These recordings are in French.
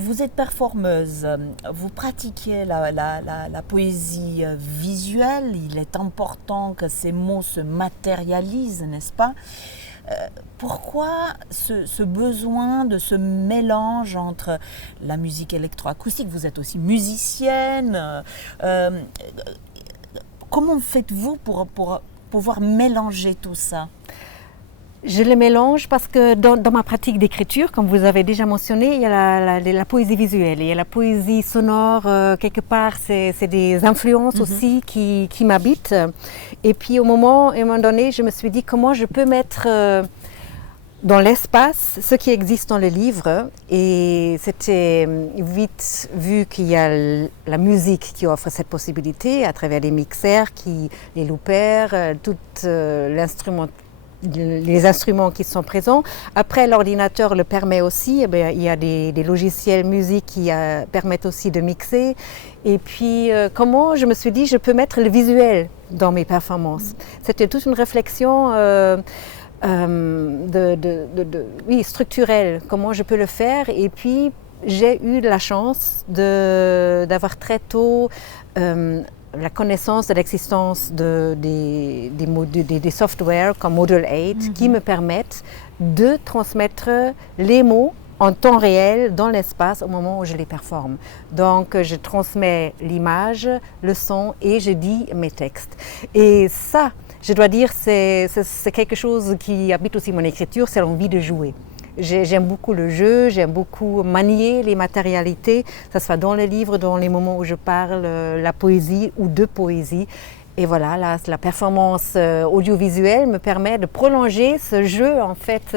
Vous êtes performeuse, vous pratiquez la poésie visuelle, il est important que ces mots se matérialisent, n'est-ce pas? Pourquoi ce besoin de ce mélange entre la musique électroacoustique, vous êtes aussi musicienne, comment faites-vous pour pouvoir mélanger tout ça? Je les mélange parce que dans ma pratique d'écriture, comme vous avez déjà mentionné, il y a la poésie visuelle, il y a la poésie sonore, quelque part, c'est des influences aussi qui m'habitent. Et puis à un moment donné, je me suis dit comment je peux mettre dans l'espace ce qui existe dans le livre. Et c'était vite vu qu'il y a la musique qui offre cette possibilité à travers les mixeurs, les loopers, tout les instruments qui sont présents. Après, l'ordinateur le permet aussi. Il y a des logiciels musique qui permettent aussi de mixer. Et puis, comment je me suis dit, je peux mettre le visuel dans mes performances. C'était toute une réflexion structurelle. Comment je peux le faire. Et puis, j'ai eu la chance d'avoir très tôt la connaissance de l'existence des softwares comme Model 8 qui me permettent de transmettre les mots en temps réel dans l'espace au moment où je les performe. Donc je transmets l'image, le son et je dis mes textes. Et ça, je dois dire, c'est quelque chose qui habite aussi mon écriture, c'est l'envie de jouer. J'aime beaucoup le jeu, j'aime beaucoup manier les matérialités, que ce soit dans les livres, dans les moments où je parle la poésie ou de poésie. Et voilà, la performance audiovisuelle me permet de prolonger ce jeu en fait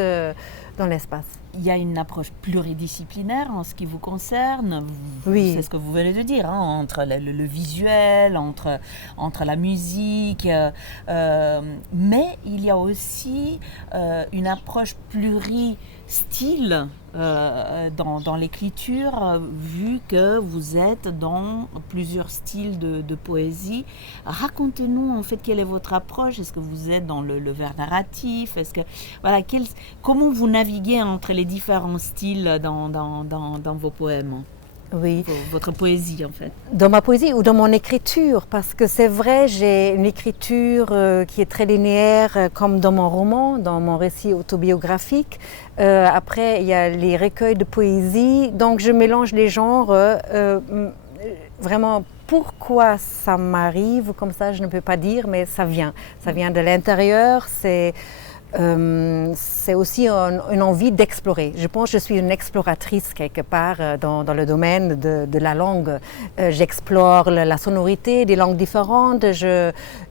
dans l'espace. Il y a une approche pluridisciplinaire en ce qui vous concerne. Oui. C'est ce que vous venez de dire, hein, entre le visuel, entre la musique. Mais il y a aussi une approche pluri-style dans l'écriture, vu que vous êtes dans plusieurs styles de poésie. Racontez-nous en fait quelle est votre approche. Est-ce que vous êtes dans le vers narratif? Comment vous naviguez entre les différents styles dans vos poèmes? Oui. Votre poésie en fait. Dans ma poésie ou dans mon écriture, parce que c'est vrai, j'ai une écriture qui est très linéaire comme dans mon roman, dans mon récit autobiographique. Après, il y a les recueils de poésie, donc je mélange les genres. Vraiment, pourquoi ça m'arrive comme ça, je ne peux pas dire, mais ça vient. Ça vient de l'intérieur, c'est aussi une envie d'explorer. Je pense que je suis une exploratrice quelque part dans le domaine de la langue. J'explore la sonorité des langues différentes,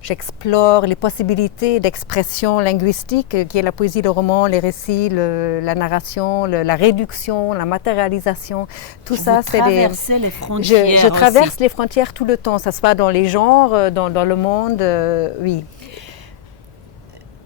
j'explore les possibilités d'expression linguistique qui est la poésie, le roman, les récits, la narration, la réduction, la matérialisation. Tout ça, c'est les frontières. Je traverse les frontières tout le temps, ça se passe dans les genres, dans le monde, oui.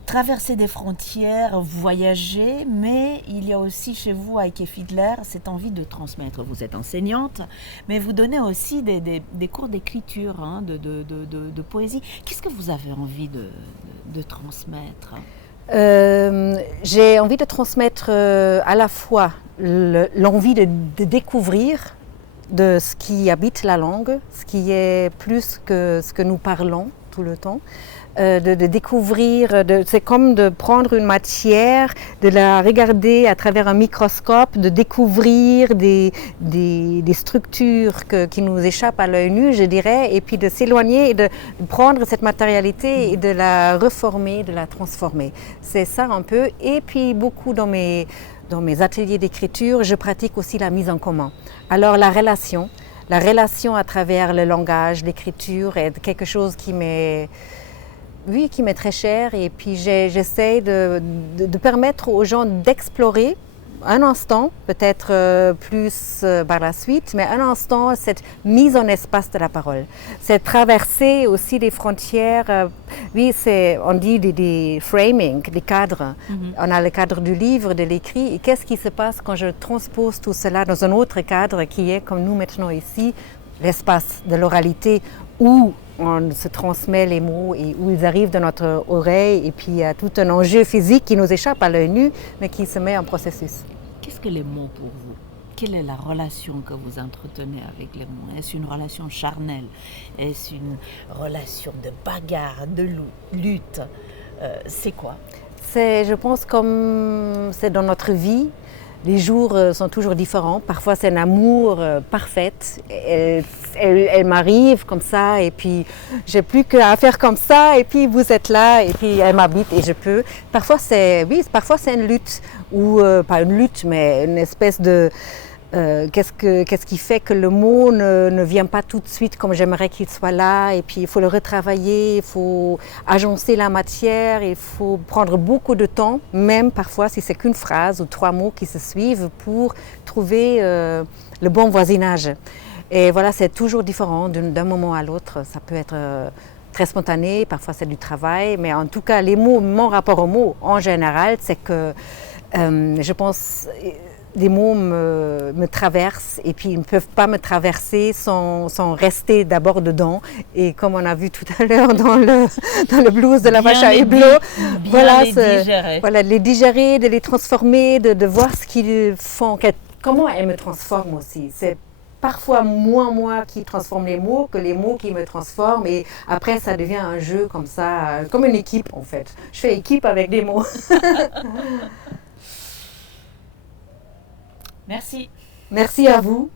Traverser des frontières, voyager, mais il y a aussi chez vous, Heike Fiedler, cette envie de transmettre. Vous êtes enseignante, mais vous donnez aussi des cours d'écriture, hein, de poésie. Qu'est-ce que vous avez envie de transmettre? J'ai envie de transmettre à la fois l'envie de découvrir de ce qui habite la langue, ce qui est plus que ce que nous parlons tout le temps. De découvrir, c'est comme de prendre une matière, de la regarder à travers un microscope, de découvrir des structures qui nous échappent à l'œil nu, je dirais, et puis de s'éloigner et de prendre cette matérialité et de la reformer, de la transformer. C'est ça un peu. Et puis beaucoup dans mes ateliers d'écriture, je pratique aussi la mise en commun. Alors la relation à travers le langage, l'écriture est quelque chose qui m'est très cher, et puis j'essaie de permettre aux gens d'explorer un instant, peut-être plus par la suite, mais un instant, cette mise en espace de la parole. C'est traverser aussi des frontières, on dit des framing, des cadres. On a le cadre du livre, de l'écrit, et qu'est-ce qui se passe quand je transpose tout cela dans un autre cadre qui est, comme nous maintenant ici, l'espace de l'oralité, où on se transmet les mots et où ils arrivent dans notre oreille, et puis il y a tout un enjeu physique qui nous échappe à l'œil nu, mais qui se met en processus. Qu'est-ce que les mots pour vous? quelle est la relation que vous entretenez avec les mots? Est-ce une relation charnelle? Est-ce une relation de bagarre, de lutte? C'est quoi? C'est, je pense, comme c'est dans notre vie. Les jours sont toujours différents. Parfois, c'est un amour parfait. Elle m'arrive comme ça, et puis j'ai plus qu'à faire comme ça, et puis vous êtes là, et puis elle m'habite, et je peux. Parfois, parfois c'est une lutte, ou pas une lutte, mais une espèce de qu'est-ce qui fait que le mot ne vient pas tout de suite comme j'aimerais qu'il soit là, et puis il faut le retravailler, il faut agencer la matière, il faut prendre beaucoup de temps, même parfois si c'est qu'une phrase ou 3 mots qui se suivent pour trouver le bon voisinage. Et voilà, c'est toujours différent d'un moment à l'autre. Ça peut être très spontané, parfois c'est du travail, mais en tout cas les mots, mon rapport aux mots en général, c'est que je pense les mots me traversent, et puis ils ne peuvent pas me traverser sans rester d'abord dedans. Et comme on a vu tout à l'heure dans le blues de la vache à Hublot, voilà, les digérer, de les transformer, de voir ce qu'ils font, comment elles me transforment aussi. C'est parfois moins moi qui transforme les mots que les mots qui me transforment, et après ça devient un jeu comme ça, comme une équipe en fait. Je fais équipe avec des mots. Merci. Merci à vous.